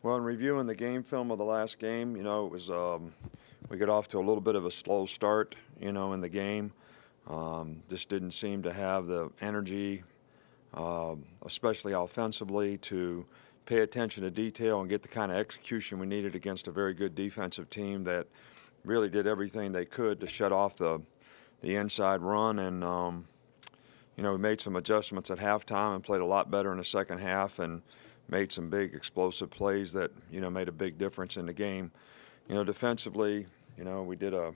Well, in reviewing the game film of the last game, it was we got off to a little bit of a slow start, in the game. Just didn't seem to have the energy, especially offensively, to pay attention to detail and get the kind of execution we needed against a very good defensive team that really did everything they could to shut off the inside run. And we made some adjustments at halftime and played a lot better in the second half and made some big explosive plays that made a big difference in the game. Defensively, we did a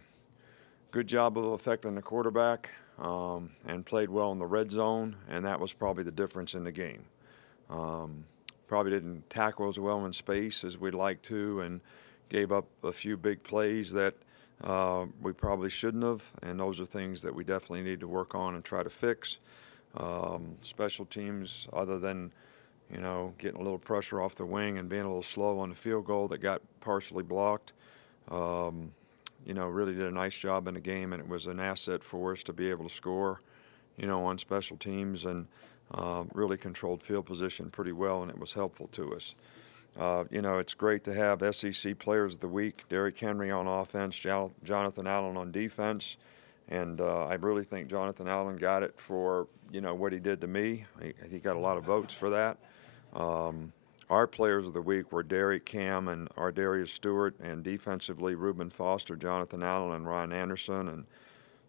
good job of affecting the quarterback and played well in the red zone, and that was probably the difference in the game. Probably didn't tackle as well in space as we'd like to, and gave up a few big plays that we probably shouldn't have, and those are things that we definitely need to work on and try to fix. Special teams, other than getting a little pressure off the wing and being a little slow on the field goal that got partially blocked, really did a nice job in the game, and it was an asset for us to be able to score, on special teams, and really controlled field position pretty well, and it was helpful to us. It's great to have SEC Players of the Week, Derrick Henry on offense, Jonathan Allen on defense, and I really think Jonathan Allen got it for, what he did to me. He got a lot of votes for that. Our Players of the Week were Derrick, Cam, and Ardarius Stewart, and defensively Reuben Foster, Jonathan Allen, and Ryan Anderson, and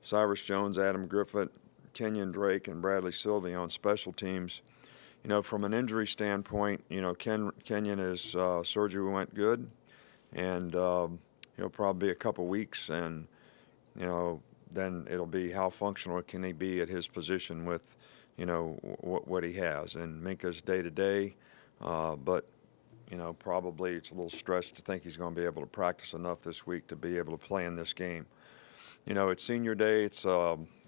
Cyrus Jones, Adam Griffith, Kenyon Drake, and Bradley Sylvie on special teams. From an injury standpoint, Kenyon is surgery went good, and he'll probably be a couple weeks, and then it'll be how functional can he be at his position with what he has. And Minka's day to day, but probably it's a little stretched to think he's going to be able to practice enough this week to be able to play in this game. It's senior day. It's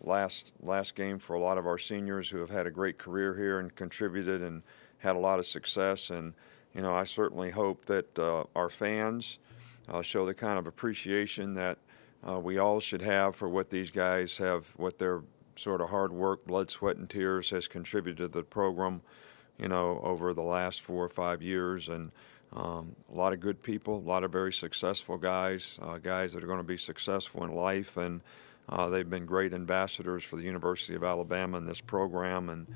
last game for a lot of our seniors who have had a great career here and contributed and had a lot of success. And I certainly hope that our fans show the kind of appreciation that we all should have for what these guys have, what their sort of hard work, blood, sweat, and tears has contributed to the program, over the last 4 or 5 years. And a lot of good people, a lot of very successful guys, guys that are going to be successful in life, and they've been great ambassadors for the University of Alabama in this program, and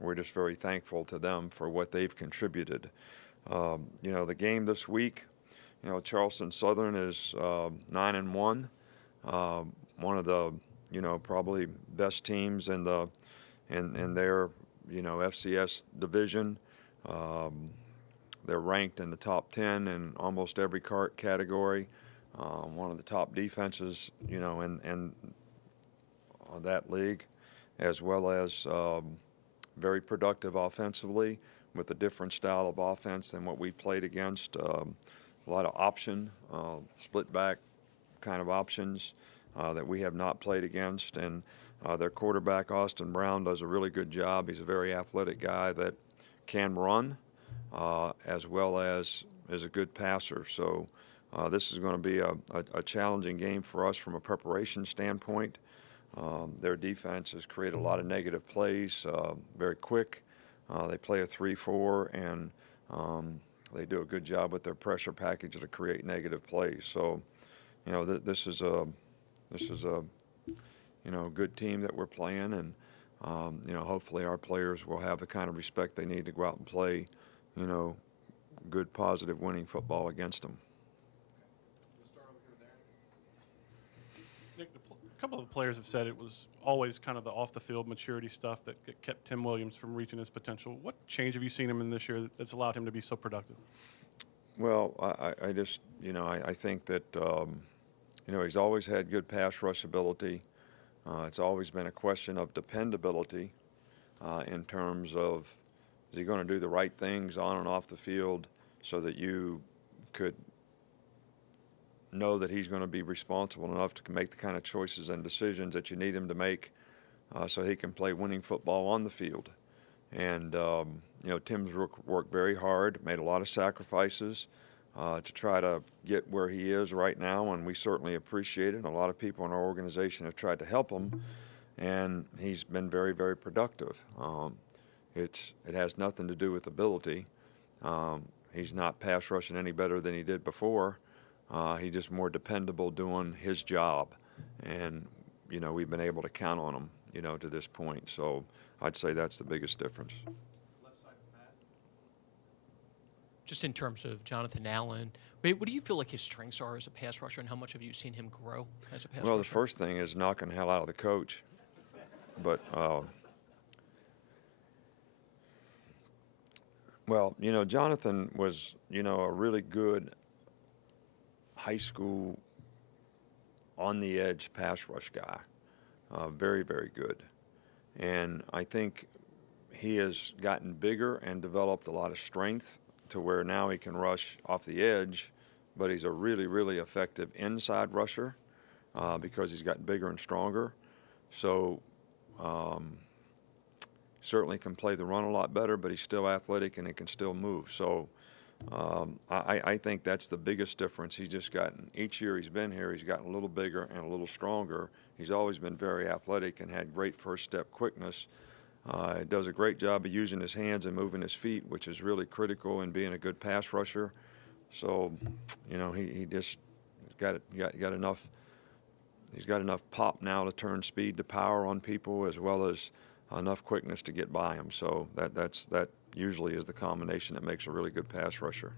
we're just very thankful to them for what they've contributed. The game this week, Charleston Southern is 9-1, one of the probably best teams in their FCS division. They're ranked in the top 10 in almost every category. One of the top defenses, in that league, as well as very productive offensively with a different style of offense than what we played against. A lot of option, split back kind of options that we have not played against. And their quarterback, Austin Brown, does a really good job. He's a very athletic guy that can run, as well as is a good passer. So this is going to be a challenging game for us from a preparation standpoint. Their defense has created a lot of negative plays, very quick. They play a 3-4, and they do a good job with their pressure package to create negative plays. So, this is a good team that we're playing, and hopefully our players will have the kind of respect they need to go out and play, good, positive, winning football against them. Nick, a couple of players have said it was always kind of the off-the-field maturity stuff that kept Tim Williams from reaching his potential. What change have you seen him in this year that's allowed him to be so productive? Well, I just, I think that, he's always had good pass rush ability. It's always been a question of dependability in terms of, is he going to do the right things on and off the field so that you could know that he's going to be responsible enough to make the kind of choices and decisions that you need him to make so he can play winning football on the field. And, Tim's worked very hard, made a lot of sacrifices to try to get where he is right now, and we certainly appreciate it. And a lot of people in our organization have tried to help him, and he's been very, very productive. It has nothing to do with ability. he's not pass rushing any better than he did before. He's just more dependable doing his job, and we've been able to count on him, to this point. So I'd say that's the biggest difference. Just in terms of Jonathan Allen, what do you feel like his strengths are as a pass rusher, and how much have you seen him grow as a pass rusher? Well, the first thing is knocking the hell out of the coach. But, well, Jonathan was, a really good high school on-the-edge pass rush guy. Very, very good. And I think he has gotten bigger and developed a lot of strength to where now he can rush off the edge, but he's a really, really effective inside rusher because he's gotten bigger and stronger. So certainly can play the run a lot better, but he's still athletic and he can still move. So I think that's the biggest difference. He's just gotten, each year he's been here, he's gotten a little bigger and a little stronger. He's always been very athletic and had great first step quickness. He does a great job of using his hands and moving his feet, which is really critical in being a good pass rusher. So, he just got enough. He's got enough pop now to turn speed to power on people, as well as enough quickness to get by them. So that usually is the combination that makes a really good pass rusher.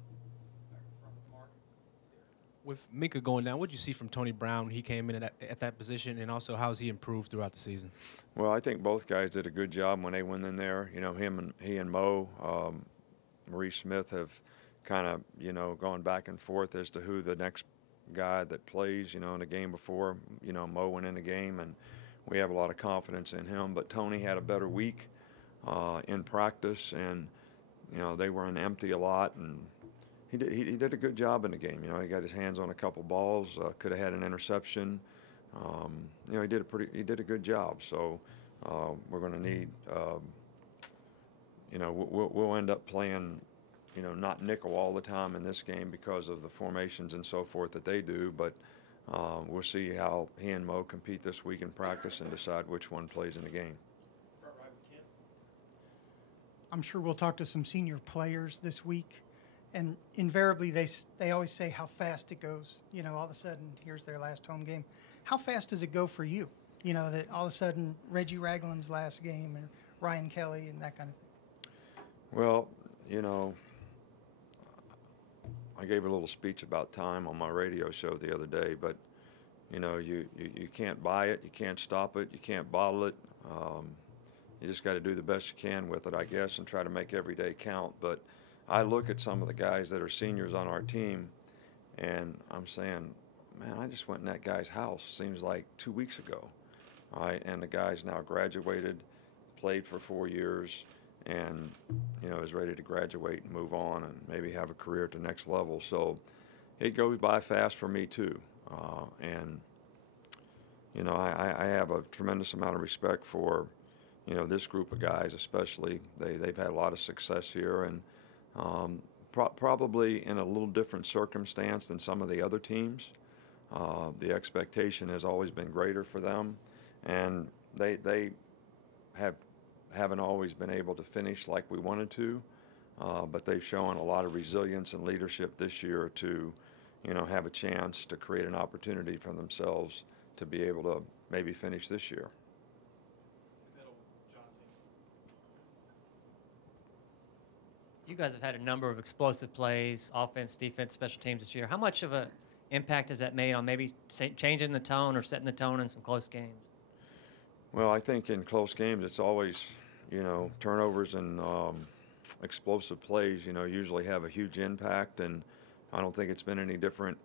With Minka going down, what did you see from Tony Brown when he came in at that position, and also how's he improved throughout the season? Well, I think both guys did a good job when they went in there. He and Mo, Maurice Smith have kind of, gone back and forth as to who the next guy that plays. In the game before, Mo went in the game, and we have a lot of confidence in him. But Tony had a better week in practice, and, they were in empty a lot, and he did a good job in the game. He got his hands on a couple balls, could have had an interception. He did a good job. So we're going to need, we'll end up playing, not nickel all the time in this game because of the formations and so forth that they do. But we'll see how he and Mo compete this week in practice and decide which one plays in the game. I'm sure we'll talk to some senior players this week. And invariably, they always say how fast it goes. All of a sudden, here's their last home game. How fast does it go for you? That all of a sudden Reggie Ragland's last game and Ryan Kelly and that kind of thing. Well, I gave a little speech about time on my radio show the other day, but, you can't buy it, you can't stop it, you can't bottle it. You just got to do the best you can with it, I guess, and try to make every day count. But I look at some of the guys that are seniors on our team, and I'm saying, man, I just went in that guy's house, seems like 2 weeks ago. All right, and the guy's now graduated, played for 4 years, and, is ready to graduate and move on and maybe have a career at the next level. So it goes by fast for me, too. I have a tremendous amount of respect for, this group of guys especially. They've had a lot of success here, and probably in a little different circumstance than some of the other teams. The expectation has always been greater for them, and they haven't always been able to finish like we wanted to, but they've shown a lot of resilience and leadership this year to, have a chance to create an opportunity for themselves to be able to maybe finish this year. You guys have had a number of explosive plays, offense, defense, special teams this year. How much of an impact has that made on maybe changing the tone or setting the tone in some close games? Well, I think in close games it's always, turnovers and explosive plays, usually have a huge impact, and I don't think it's been any different,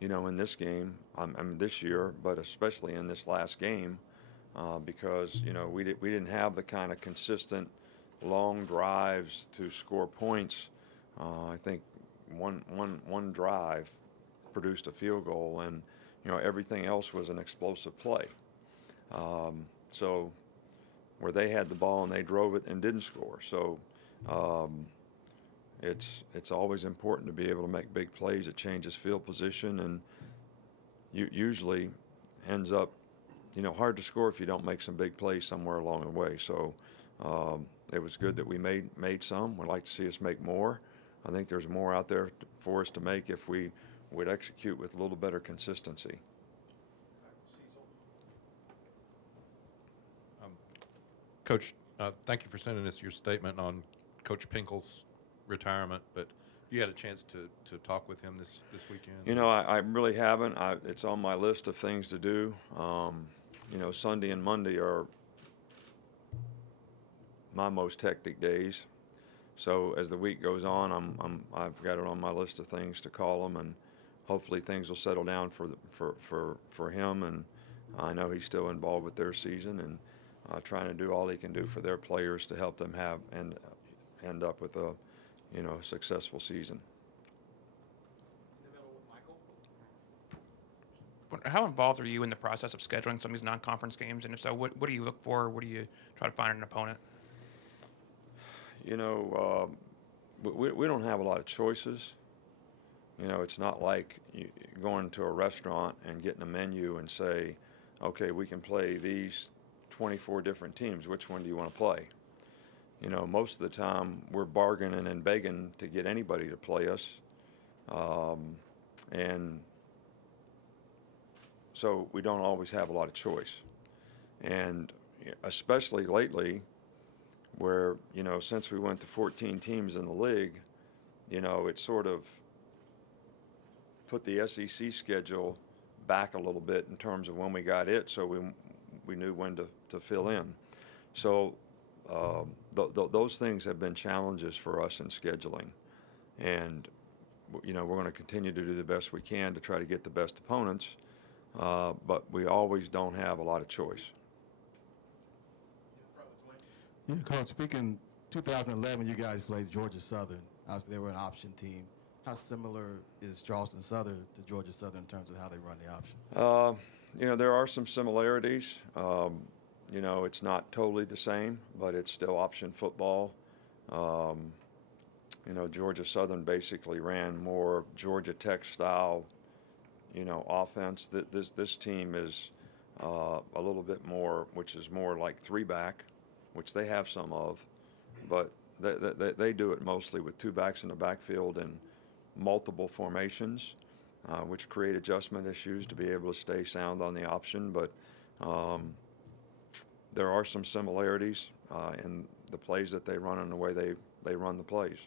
in this game, this year, but especially in this last game, because, we didn't have the kind of consistent long drives to score points. I think one drive produced a field goal, and everything else was an explosive play. So where they had the ball and they drove it and didn't score. So it's always important to be able to make big plays. It changes field position, and usually ends up hard to score if you don't make some big plays somewhere along the way. So it was good that we made some. We'd like to see us make more. I think there's more out there for us to make if we would execute with a little better consistency. Coach, thank you for sending us your statement on Coach Pinkles' retirement, but you had a chance to talk with him this weekend? You know, I really haven't. It's on my list of things to do. You know, Sunday and Monday are my most hectic days. So as the week goes on, I've got it on my list of things to call him, and hopefully things will settle down for him. And I know he's still involved with their season and trying to do all he can do for their players to help them have and end up with a successful season. How involved are you in the process of scheduling some of these non-conference games? And if so, what do you look for? What do you try to find in an opponent? You know, we don't have a lot of choices. You know, it's not like going to a restaurant and getting a menu and say, okay, we can play these 24 different teams. Which one do you want to play? You know, most of the time we're bargaining and begging to get anybody to play us. And so we don't always have a lot of choice. And especially lately, where, you know, since we went to 14 teams in the league, you know, it sort of put the SEC schedule back a little bit in terms of when we got it, so we knew when to fill in. So those things have been challenges for us in scheduling. And, you know, we're going to continue to do the best we can to try to get the best opponents, but we always don't have a lot of choice. Yeah, Coach, speaking 2011, you guys played Georgia Southern. Obviously, they were an option team. How similar is Charleston Southern to Georgia Southern in terms of how they run the option? You know, there are some similarities. You know, it's not totally the same, but it's still option football. You know, Georgia Southern basically ran more Georgia Tech style, you know, offense. This team is a little bit more, which is more like three-back, which they have some of, but they do it mostly with two backs in the backfield and multiple formations, which create adjustment issues to be able to stay sound on the option. But there are some similarities in the plays that they run and the way they run the plays.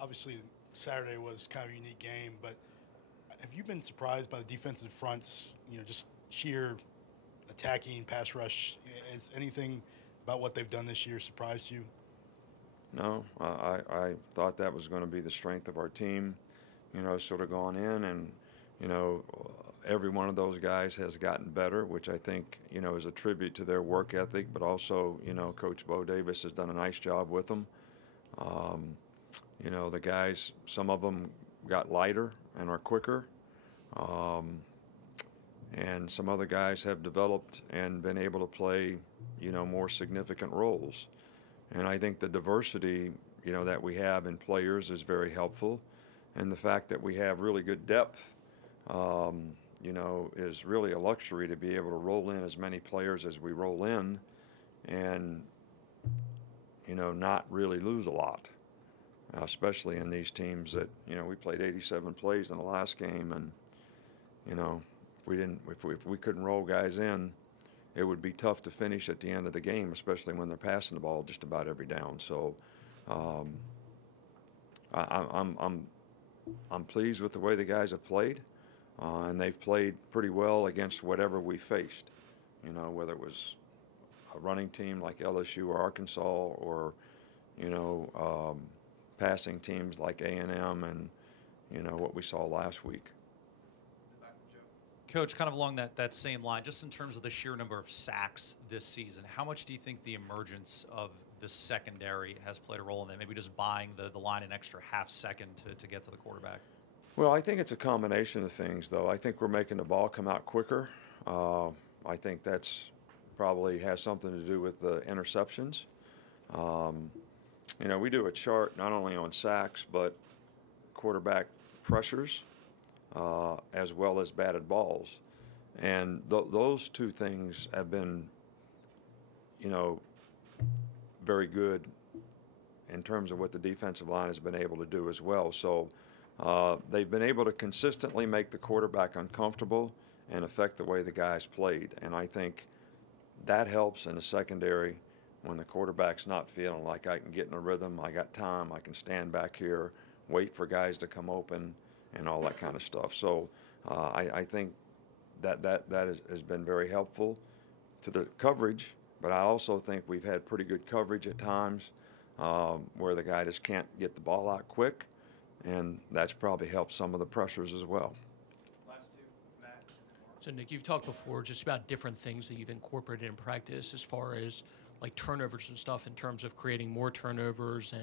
Obviously, Saturday was kind of a unique game, but have you been surprised by the defensive fronts, you know, just sheer attacking, pass rush? Has anything about what they've done this year surprised you? No, I thought that was going to be the strength of our team, you know, sort of gone in, and, you know, every one of those guys has gotten better, which I think, you know, is a tribute to their work ethic, but also, you know, Coach Bo Davis has done a nice job with them. You know, the guys, some of them got lighter and are quicker. And some other guys have developed and been able to play, you know, more significant roles. And I think the diversity, you know, that we have in players is very helpful. And the fact that we have really good depth, you know, is really a luxury to be able to roll in as many players as we roll in and, you know, not really lose a lot, especially in these teams that, you know, we played 87 plays in the last game, and, you know, if we couldn't roll guys in, it would be tough to finish at the end of the game, especially when they're passing the ball just about every down. So I'm pleased with the way the guys have played, and they've played pretty well against whatever we faced. You know, whether it was a running team like LSU or Arkansas, or, you know, passing teams like A&M, and, you know, what we saw last week. Coach, kind of along that same line, just in terms of the sheer number of sacks this season, how much do you think the emergence of the secondary has played a role in that? Maybe just buying the line an extra half second to get to the quarterback? Well, I think it's a combination of things, though. I think we're making the ball come out quicker. I think that's probably has something to do with the interceptions. You know, we do a chart not only on sacks, but quarterback pressures, as well as batted balls. And those two things have been, you know, very good in terms of what the defensive line has been able to do as well. So they've been able to consistently make the quarterback uncomfortable and affect the way the guys played. And I think that helps in the secondary when the quarterback's not feeling like I can get in a rhythm, I got time, I can stand back here, wait for guys to come open, and all that kind of stuff. So I think that has been very helpful to the coverage, but I also think we've had pretty good coverage at times where the guy just can't get the ball out quick, and that's probably helped some of the pressures as well. So, Nick, you've talked before just about different things that you've incorporated in practice as far as like turnovers and stuff in terms of creating more turnovers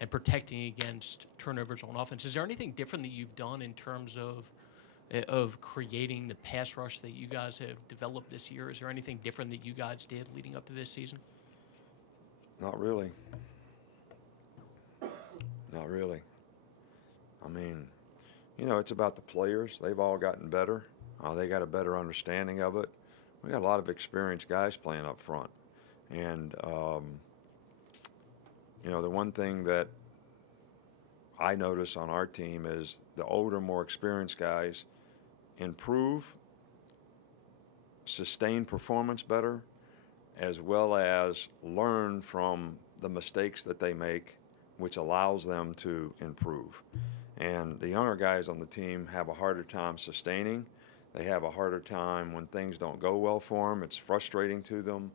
and protecting against turnovers on offense. Is there anything different that you've done in terms of creating the pass rush that you guys have developed this year? Is there anything different that you guys did leading up to this season? Not really. Not really. I mean, you know, it's about the players. They've all gotten better. They got a better understanding of it. We got a lot of experienced guys playing up front. And, you know, the one thing that I notice on our team is the older, more experienced guys improve, sustain performance better, as well as learn from the mistakes that they make, which allows them to improve. And the younger guys on the team have a harder time sustaining. They have a harder time when things don't go well for them. It's frustrating to them.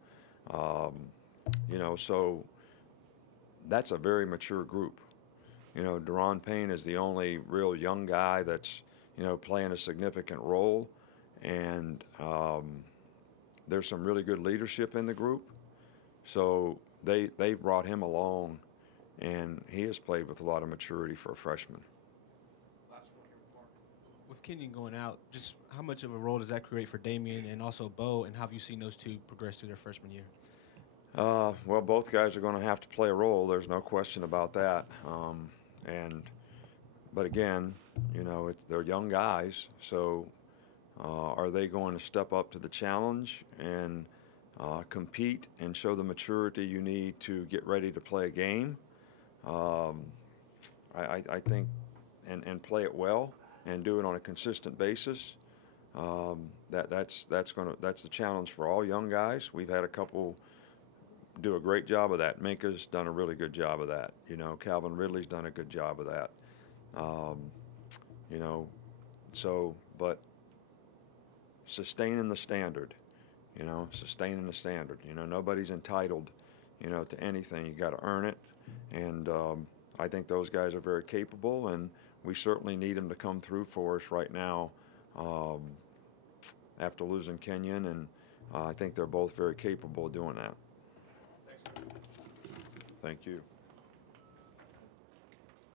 You know, so that's a very mature group. You know, Deron Payne is the only real young guy that's, you know, playing a significant role. And there's some really good leadership in the group. So they brought him along, and he has played with a lot of maturity for a freshman. With Kenyon going out, just how much of a role does that create for Damian and also Bo, and how have you seen those two progress through their freshman year? Well, both guys are going to have to play a role. There's no question about that. But again, you know, they're young guys, so are they going to step up to the challenge and compete and show the maturity you need to get ready to play a game? I think, and play it well and do it on a consistent basis. That's the challenge for all young guys. We've had a couple do a great job of that. Minka's done a really good job of that. You know, Calvin Ridley's done a good job of that. You know, so, but sustaining the standard, you know, sustaining the standard. You know, nobody's entitled, you know, to anything. You got to earn it. And I think those guys are very capable, and we certainly need them to come through for us right now after losing Kenyon, and I think they're both very capable of doing that. Thank you.